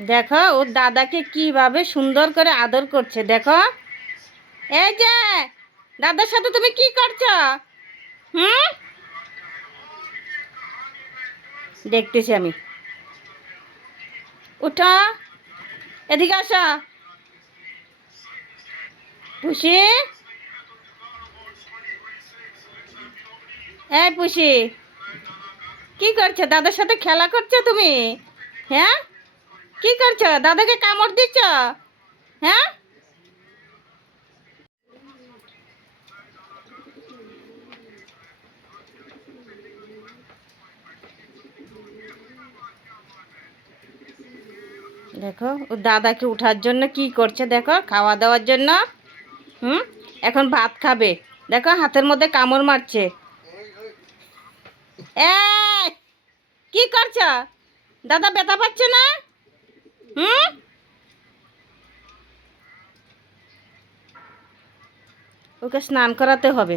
দেখো ওর দাদাকে কিভাবে সুন্দর করে আদর করছে। দেখো, এই যে দাদার সাথে তুমি কি করছো? হুম, দেখতেছি আমি। উঠো, এদিকে আসো। পুষি, এই পুষি, কি করছো? দাদার সাথে খেলা করছো তুমি? হ্যাঁ, কি করছো? দাদাকে কামড় দিচ্ছ? হ্যাঁ, দেখো ও দাদাকে উঠার জন্য কি করছে, দেখো খাওয়া দাওয়ার জন্য। হুম, এখন ভাত খাবে। দেখো হাতের মধ্যে কামড় মারছে। এই, কি করছো? দাদা ব্যথা পাচ্ছে না? হুম, ওকে স্নান করাতে হবে।